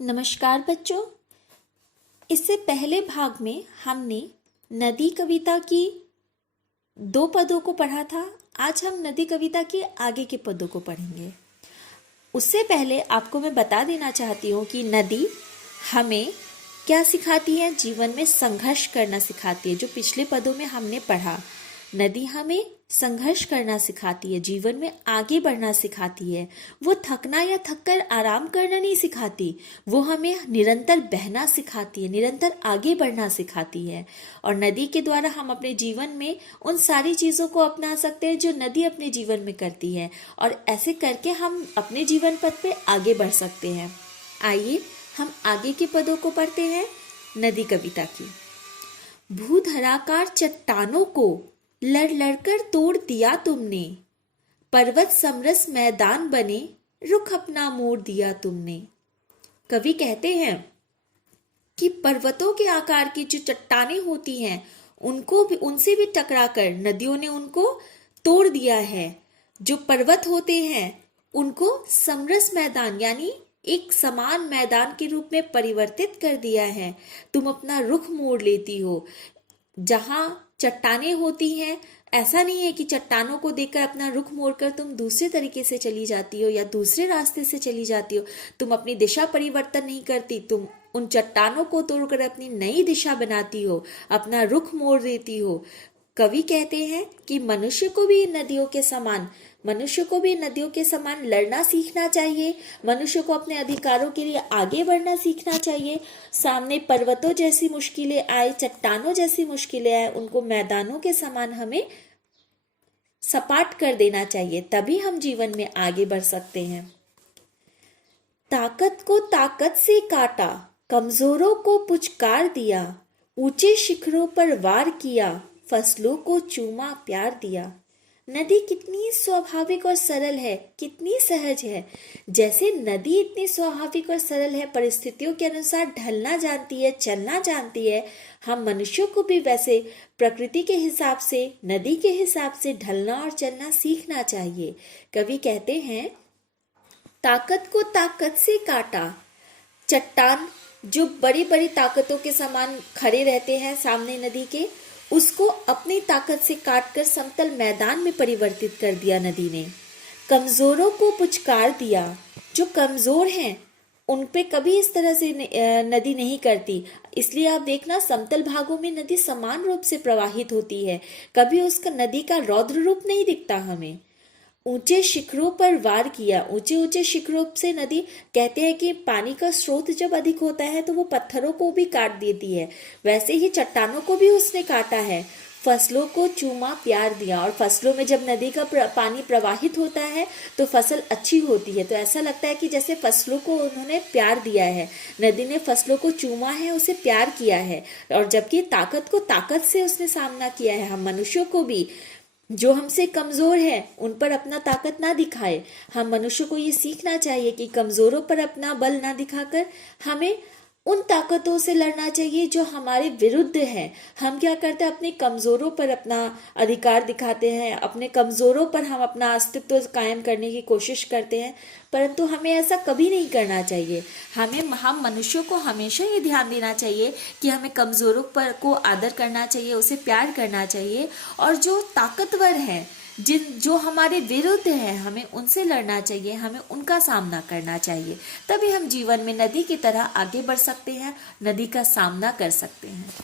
नमस्कार बच्चों। इससे पहले भाग में हमने नदी कविता की 2 पदों को पढ़ा था। आज हम नदी कविता के आगे के पदों को पढ़ेंगे। उससे पहले आपको मैं बता देना चाहती हूँ कि नदी हमें क्या सिखाती है। जीवन में संघर्ष करना सिखाती है। जो पिछले पदों में हमने पढ़ा, नदी हमें संघर्ष करना सिखाती है, जीवन में आगे बढ़ना सिखाती है। वो थकना या थककर आराम करना नहीं सिखाती, वो हमें निरंतर बहना सिखाती है, निरंतर आगे बढ़ना सिखाती है। और नदी के द्वारा हम अपने जीवन में उन सारी चीज़ों को अपना सकते हैं जो नदी अपने जीवन में करती है, और ऐसे करके हम अपने जीवन पथ पे आगे बढ़ सकते हैं। आइए हम आगे के पदों को पढ़ते हैं। नदी कविता की। भूधराकार चट्टानों को लड़ लड़कर तोड़ दिया तुमने, पर्वत समरस मैदान बने रुख अपना मोड़ दिया तुमने। कवि कहते हैं कि पर्वतों के आकार की जो चट्टानें होती हैं उनको भी, उनसे भी टकराकर नदियों ने उनको तोड़ दिया है। जो पर्वत होते हैं उनको समरस मैदान यानी एक समान मैदान के रूप में परिवर्तित कर दिया है। तुम अपना रुख मोड़ लेती हो। जहाँ चट्टानें होती हैं, ऐसा नहीं है कि चट्टानों को देखकर अपना रुख मोड़कर तुम दूसरे तरीके से चली जाती हो या दूसरे रास्ते से चली जाती हो। तुम अपनी दिशा परिवर्तन नहीं करती, तुम उन चट्टानों को तोड़कर अपनी नई दिशा बनाती हो, अपना रुख मोड़ देती हो। कवि कहते हैं कि मनुष्य को भी नदियों के समान लड़ना सीखना चाहिए। मनुष्य को अपने अधिकारों के लिए आगे बढ़ना सीखना चाहिए। सामने पर्वतों जैसी मुश्किलें आए, चट्टानों जैसी मुश्किलें आए, उनको मैदानों के समान हमें सपाट कर देना चाहिए, तभी हम जीवन में आगे बढ़ सकते हैं। ताकत को ताकत से काटा, कमजोरों को पुचकार दिया, ऊंचे शिखरों पर वार किया, फसलों को चूमा प्यार दिया। नदी कितनी स्वाभाविक और सरल है, कितनी सहज है। जैसे नदी इतनी स्वाभाविक और सरल है, परिस्थितियों के अनुसार ढलना जानती है, चलना जानती है, हम मनुष्यों को भी वैसे प्रकृति के हिसाब से, नदी के हिसाब से ढलना और चलना सीखना चाहिए। कवि कहते हैं, ताकत को ताकत से काटा। चट्टान जो बड़ी बड़ी ताकतों के समान खड़े रहते हैं सामने नदी के, उसको अपनी ताकत से काटकर समतल मैदान में परिवर्तित कर दिया नदी ने। कमजोरों को पुचकार दिया। जो कमजोर हैं उन पे कभी इस तरह से नदी नहीं करती। इसलिए आप देखना, समतल भागों में नदी समान रूप से प्रवाहित होती है, कभी उसका नदी का रौद्र रूप नहीं दिखता हमें। ऊंचे शिखरों पर वार किया। ऊंचे ऊंचे शिखरों से नदी, कहते हैं कि पानी का स्रोत जब अधिक होता है तो वो पत्थरों को भी काट देती है, वैसे ही चट्टानों को भी उसने काटा है। फसलों को चूमा प्यार दिया। और फसलों में जब नदी का पानी प्रवाहित होता है तो फसल अच्छी होती है, तो ऐसा लगता है कि जैसे फसलों को उन्होंने प्यार दिया है, नदी ने फसलों को चूमा है, उसे प्यार किया है। और जबकि ताकत को ताकत से उसने सामना किया है। हम मनुष्यों को भी, जो हमसे कमजोर है उन पर अपना ताकत ना दिखाए। हम मनुष्य को ये सीखना चाहिए कि कमजोरों पर अपना बल ना दिखाकर हमें उन ताकतों से लड़ना चाहिए जो हमारे विरुद्ध है। हम क्या करते हैं, अपने कमजोरों पर अपना अधिकार दिखाते हैं, अपने कमजोरों पर हम अपना अस्तित्व कायम करने की कोशिश करते हैं, परंतु हमें ऐसा कभी नहीं करना चाहिए। हम मनुष्यों को हमेशा ये ध्यान देना चाहिए कि हमें कमजोरों पर को आदर करना चाहिए, उसे प्यार करना चाहिए, और जो ताकतवर हैं, जो हमारे विरुद्ध है, हमें उनसे लड़ना चाहिए, हमें उनका सामना करना चाहिए। तभी हम जीवन में नदी की तरह आगे बढ़ सकते हैं, नदी का सामना कर सकते हैं।